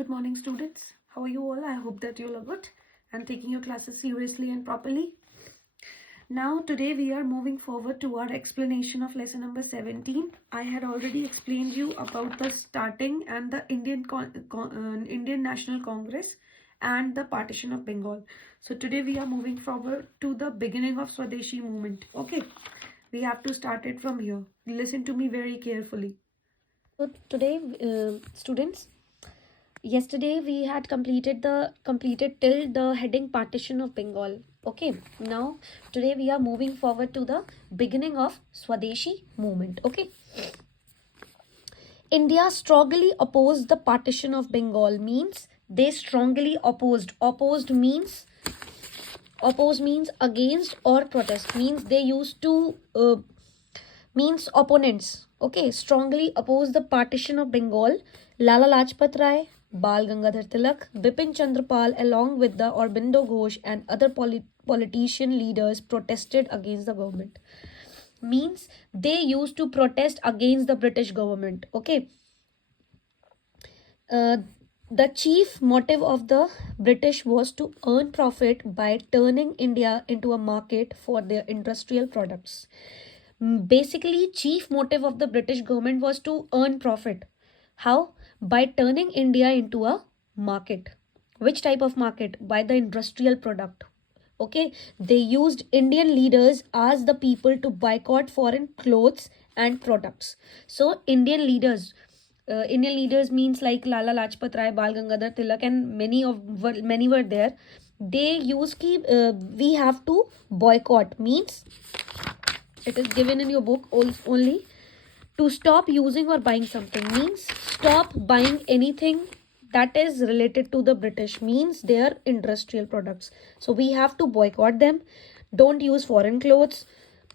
Good morning, students. How are you all? I hope that you all are good and taking your classes seriously and properly. Now, today we are moving forward to our explanation of lesson number 17. I had already explained you about the starting and the Indian National Congress and the partition of Bengal. So today we are moving forward to the beginning of Swadeshi movement. Okay, we have to start it from here. Listen to me very carefully. So today, students, yesterday we had completed till the heading partition of Bengal. Okay, now today we are moving forward to the beginning of Swadeshi movement. Okay, India strongly opposed the partition of Bengal. Means they strongly opposed means against or protest, means they used to means opponents. Okay, strongly oppose the partition of Bengal. Lala Lajpat Rai, Bal Gangadhar Tilak, Bipin Chandra Pal, along with the Aurobindo Ghosh and other politician leaders, protested against the government. Means they used to protest against the British government. Okay. The chief motive of the British was to earn profit by turning India into a market for their industrial products. Basically, chief motive of the British government was to earn profit. How? By turning India into a market. Which type of market? By the industrial product. Okay, they used Indian leaders as the people to boycott foreign clothes and products. So Indian leaders means like Lala Lajpat Rai, Bal Gangadhar Tilak, and many were there. They use we have to boycott. Means it is given in your book only. To stop using or buying something, means stop buying anything that is related to the British, means their industrial products. So we have to boycott them. Don't use foreign clothes.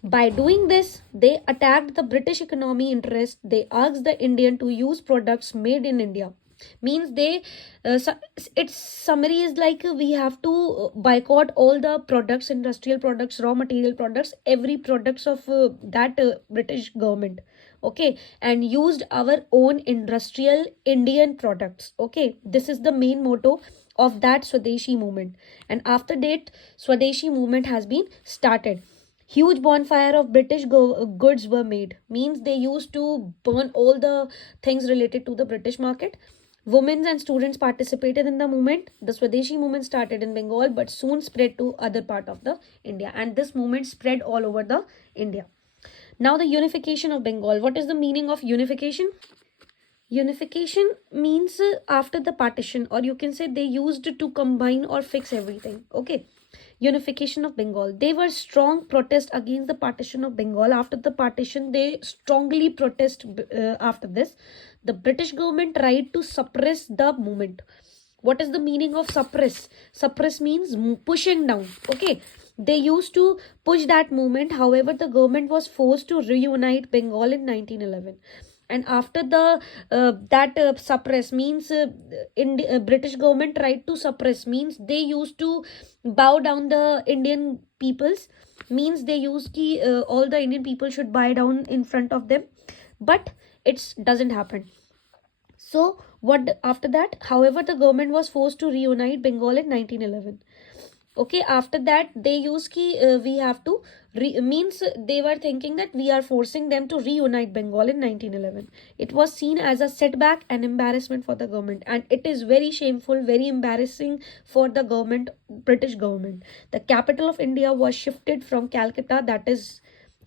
By doing this, they attacked the British economy interest. They asked the Indian to use products made in India. Means its summary is like we have to boycott all the products, industrial products, raw material products, every products of that British government. Okay, and used our own industrial Indian products. Okay, this is the main motto of that Swadeshi movement. And after that, Swadeshi movement has been started. Huge bonfire of British goods were made. Means they used to burn all the things related to the British market. Women and students participated in the movement. The Swadeshi movement started in Bengal but soon spread to other part of the India, and this movement spread all over the India. Now the unification of Bengal. What is the meaning of unification? Unification means after the partition, or you can say they used to combine or fix everything. Okay. Unification of Bengal. They were strong protest against the partition of Bengal. After the partition, they strongly protest after this. The British government tried to suppress the movement. What is the meaning of suppress? Suppress means pushing down. Okay. They used to push that movement. However, the government was forced to reunite Bengal in 1911. And after the suppress means British government tried to suppress, means they used to bow down the Indian peoples, means they used all the Indian people should bow down in front of them, but it doesn't happen. So what after that, however, the government was forced to reunite Bengal in 1911. Okay, after that they use we have to means they were thinking that we are forcing them to reunite Bengal in 1911. It was seen as a setback and embarrassment for the government, and it is very shameful, very embarrassing for the government, British government. The capital of India was shifted from Calcutta, that is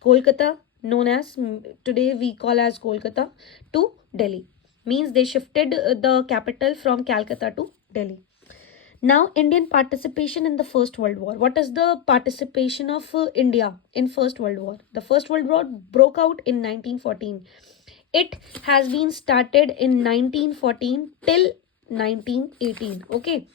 Kolkata, known as today we call as Kolkata, to Delhi. Means they shifted the capital from Calcutta to Delhi. Now, Indian participation in the First World War. What is the participation of India in First World War? The First World War broke out in 1914. It has been started in 1914 till 1918. Okay.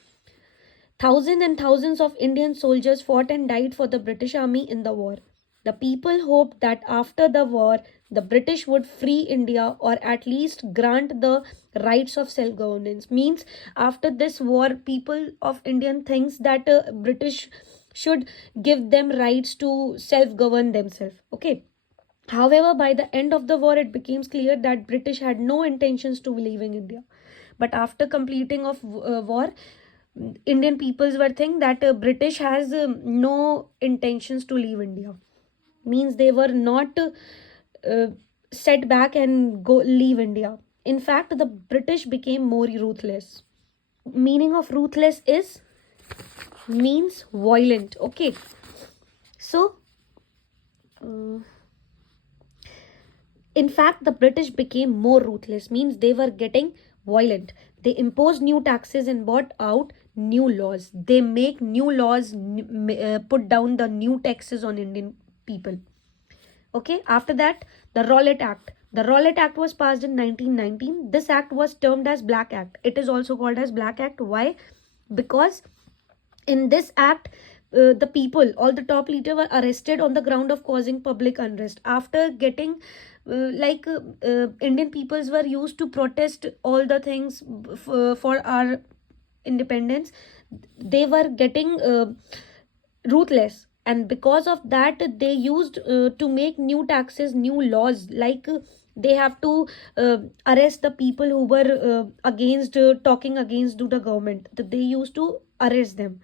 Thousands and thousands of Indian soldiers fought and died for the British Army in the war. The people hoped that after the war, the British would free India or at least grant the rights of self-governance. Means after this war, people of Indian thinks that British should give them rights to self-govern themselves. Okay. However, by the end of the war, it became clear that British had no intentions to leaving India. But after completing of war, Indian peoples were think that British has no intentions to leave India. Means they were not uh, set back and go leave India. In fact, the British became more ruthless. Meaning of ruthless is means violent. Okay, so uh, in fact, the British became more ruthless, means they were getting violent. They imposed new taxes and brought out new laws. They make new laws, put down the new taxes on Indian people. Okay, after that, the Rowlatt Act. The Rowlatt Act was passed in 1919. This act was termed as Black Act. It is also called as Black Act. Why? Because in this act, the people, all the top leaders were arrested on the ground of causing public unrest. After getting Indian peoples were used to protest all the things for our independence, they were getting ruthless, and because of that they used to make new taxes, new laws, they have to arrest the people who were against talking against to the government. They used to arrest them.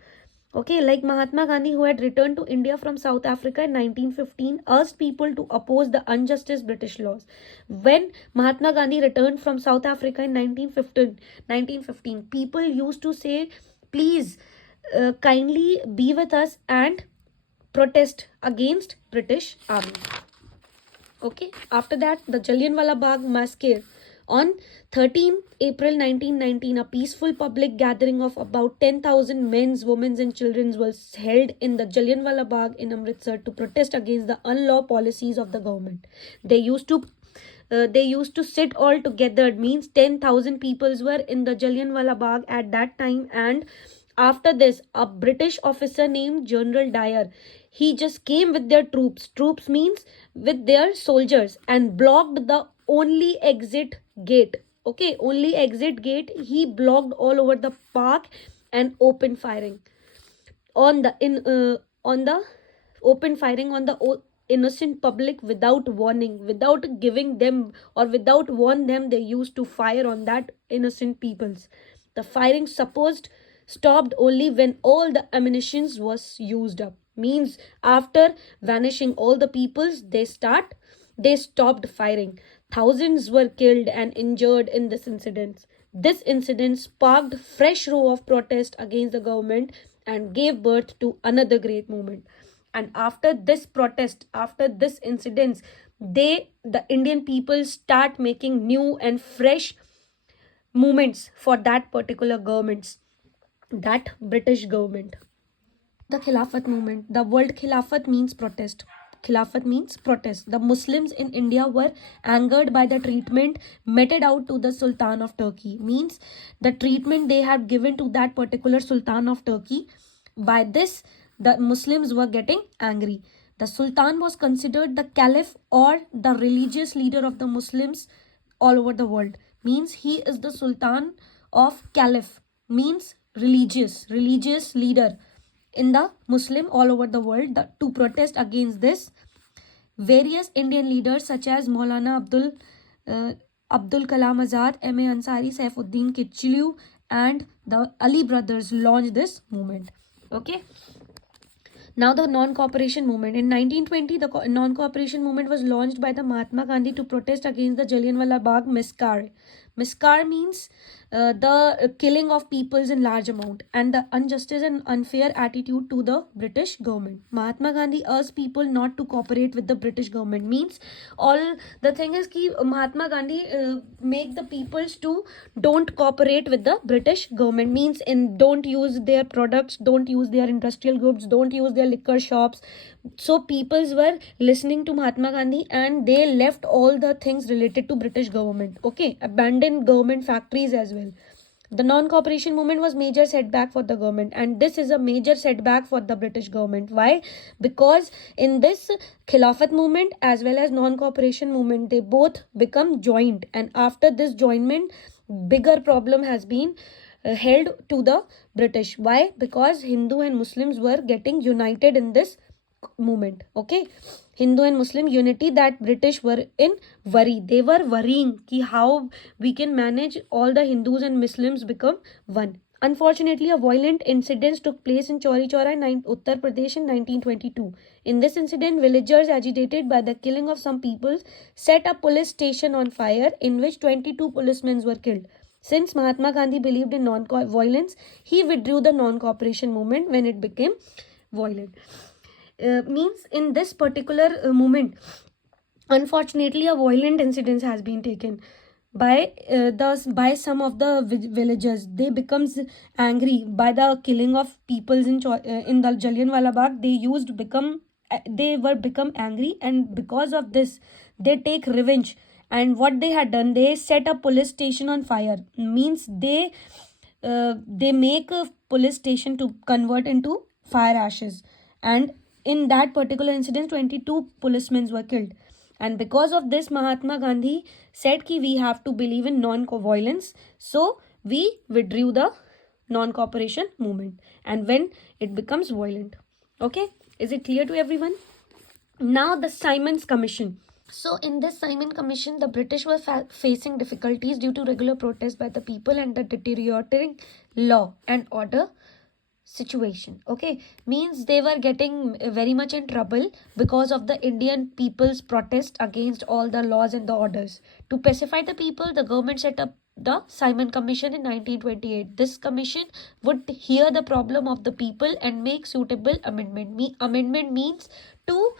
Okay, like Mahatma Gandhi, who had returned to India from South Africa in 1915, urged people to oppose the unjust British laws. When Mahatma Gandhi returned from South Africa in 1915, people used to say, please kindly be with us and protest against British army. Okay, after that, the Jallianwala Bagh massacre. On 13 April 1919, a peaceful public gathering of about 10,000 men, women and children was held in the Jallianwala Bagh in Amritsar to protest against the unlawful policies of the government. They used to sit all together. It means 10,000 people were in the Jallianwala Bagh at that time. And after this, a British officer named General Dyer, he just came with their troops. Troops means with their soldiers, and blocked the only exit gate. Okay, only exit gate. He blocked all over the park and open firing on the open firing on the innocent public without warning, without giving them or without warn them. They used to fire on that innocent peoples. The firing supposed stopped only when all the ammunitions was used up. Means after vanishing all the peoples, they stopped firing. Thousands were killed and injured in this incident. This incident sparked fresh row of protest against the government and gave birth to another great movement. And after this protest, after this incident, the Indian people start making new and fresh movements for that particular governments, that British government. The Khilafat movement. The word Khilafat means protest. Khilafat means protest. The Muslims in India were angered by the treatment meted out to the Sultan of Turkey. Means the treatment they had given to that particular Sultan of Turkey. By this, the Muslims were getting angry. The Sultan was considered the caliph or the religious leader of the Muslims all over the world. Means he is the Sultan of caliph. Means religious leader in the Muslim all over the world. To protest against this, various Indian leaders such as Maulana Abdul Kalam Azad, M.A. Ansari, Saifuddin Kichliu and the Ali brothers launched this movement. Okay. Now the non-cooperation movement. In 1920, the non-cooperation movement was launched by the Mahatma Gandhi to protest against the Jallianwala Bagh massacre. Massacre means the killing of peoples in large amount and the injustice and unfair attitude to the British government. Mahatma Gandhi urged people not to cooperate with the British government. Means all the thing is ki Mahatma Gandhi make the peoples to don't cooperate with the British government. Means in don't use their products, don't use their industrial goods, don't use their liquor shops. So peoples were listening to Mahatma Gandhi and they left all the things related to British government. Okay, abandoned government factories as well. The non-cooperation movement was major setback for the government, and this is a major setback for the British government. Why? Because in this Khilafat movement as well as non-cooperation movement, they both become joined, and after this joinment, bigger problem has been held to the British. Why? Because Hindu and Muslims were getting united in this movement. Okay, Hindu and Muslim unity, that British were in worry. They were worrying ki how we can manage all the Hindus and Muslims become one. Unfortunately, a violent incident took place in Chauri Chaura, Uttar Pradesh in 1922. In this incident, villagers agitated by the killing of some people set a police station on fire, in which 22 policemen were killed. Since Mahatma Gandhi believed in non-violence, he withdrew the non-cooperation movement when it became violent. Means in this particular movement, unfortunately, a violent incident has been taken by some of the villagers. They becomes angry by the killing of peoples in the Jallianwala Bagh. They were become angry, and because of this, they take revenge. And what they had done, they set a police station on fire. Means they make a police station to convert into fire ashes. And in that particular incident, 22 policemen were killed. And because of this, Mahatma Gandhi said ki we have to believe in non-violence. So we withdrew the non-cooperation movement. And when it becomes violent. Okay, is it clear to everyone? Now the Simons Commission. So in this Simon Commission, the British were facing difficulties due to regular protests by the people and the deteriorating law and order situation. Okay, means they were getting very much in trouble because of the Indian people's protest against all the laws and the orders. To pacify the people, the government set up the Simon Commission in 1928. This commission would hear the problem of the people and make suitable amendment. Amendment means to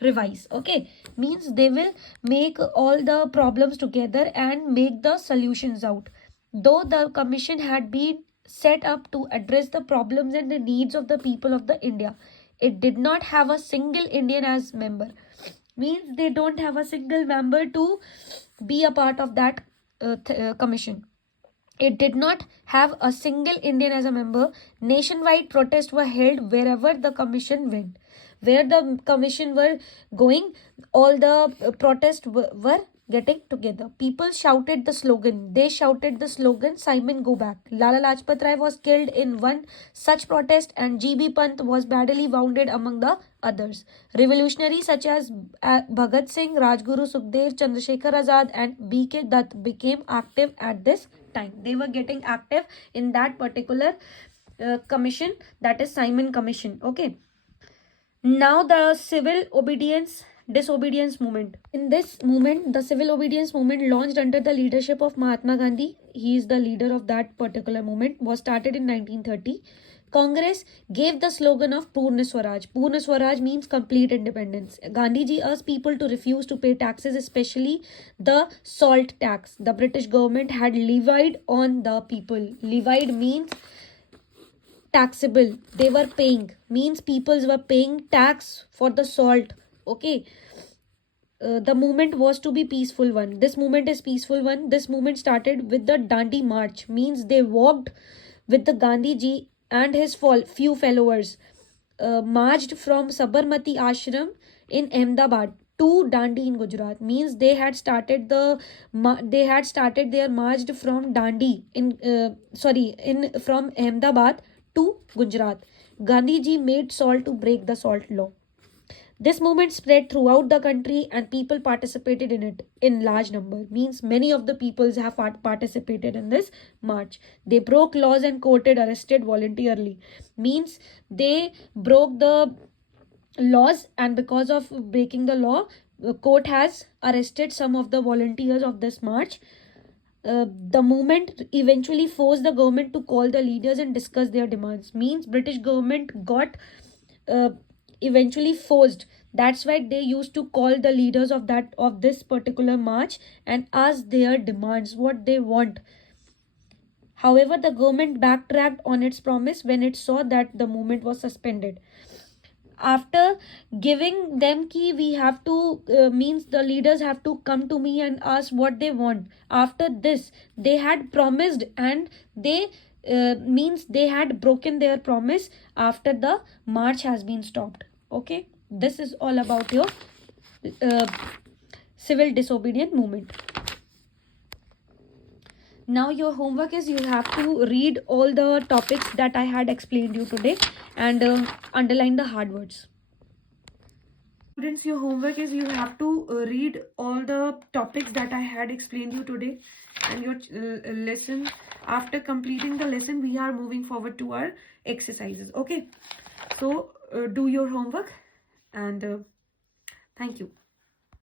revise. Okay, means they will make all the problems together and make the solutions out. Though the commission had been set up to address the problems and the needs of the people of the India, it did not have a single Indian as member. Means they don't have a single member to be a part of that commission. It did not have a single Indian as a member. Nationwide protests were held wherever the commission went. Where the commission were going, all the protests were getting together. People shouted the slogan. They shouted the slogan, Simon, go back. Lala Lajpat Rai was killed in one such protest, and G.B. Pant was badly wounded among the others. Revolutionaries such as Bhagat Singh, Rajguru Sukhdev, Chandrasekhar Azad and B.K. Dutt became active at this time. They were getting active in that particular commission, that is Simon Commission. Okay. Now the civil disobedience movement. In this movement, the civil obedience movement, launched under the leadership of Mahatma Gandhi, he is the leader of that particular movement, was started in 1930. Congress gave the slogan of Purna Swaraj. Purna Swaraj means complete independence. Gandhiji urged people to refuse to pay taxes, especially the salt tax. The British government had levied on the people. Levied means taxable. They were paying, means peoples were paying tax for the salt. Okay, the movement was to be peaceful one. This movement is peaceful one. This movement started with the Dandi March, means they walked with the Gandhiji and his few followers, marched from Sabarmati Ashram in Ahmedabad to Dandi in Gujarat. Means they had started their march from Dandi from Ahmedabad to Gujarat. Gandhiji made salt to break the salt law. This movement spread throughout the country and people participated in it in large number. Means many of the peoples have participated in this march. They broke laws and courted arrested voluntarily. Means they broke the laws, and because of breaking the law, the court has arrested some of the volunteers of this march. The movement eventually forced the government to call the leaders and discuss their demands. Means British government got eventually forced. That's why they used to call the leaders of this particular march and ask their demands, what they want. However, the government backtracked on its promise when it saw that the movement was suspended. After giving them key, we have to means the leaders have to come to me and ask what they want. After this, they had promised, and they means they had broken their promise after the march has been stopped. Okay, this is all about your civil disobedient movement. Now your homework is you have to read all the topics that I had explained you today and underline the hard words. Students, your homework is you have to read all the topics that I had explained you today, and your lesson. After completing the lesson, we are moving forward to our exercises. Okay, so do your homework, and thank you.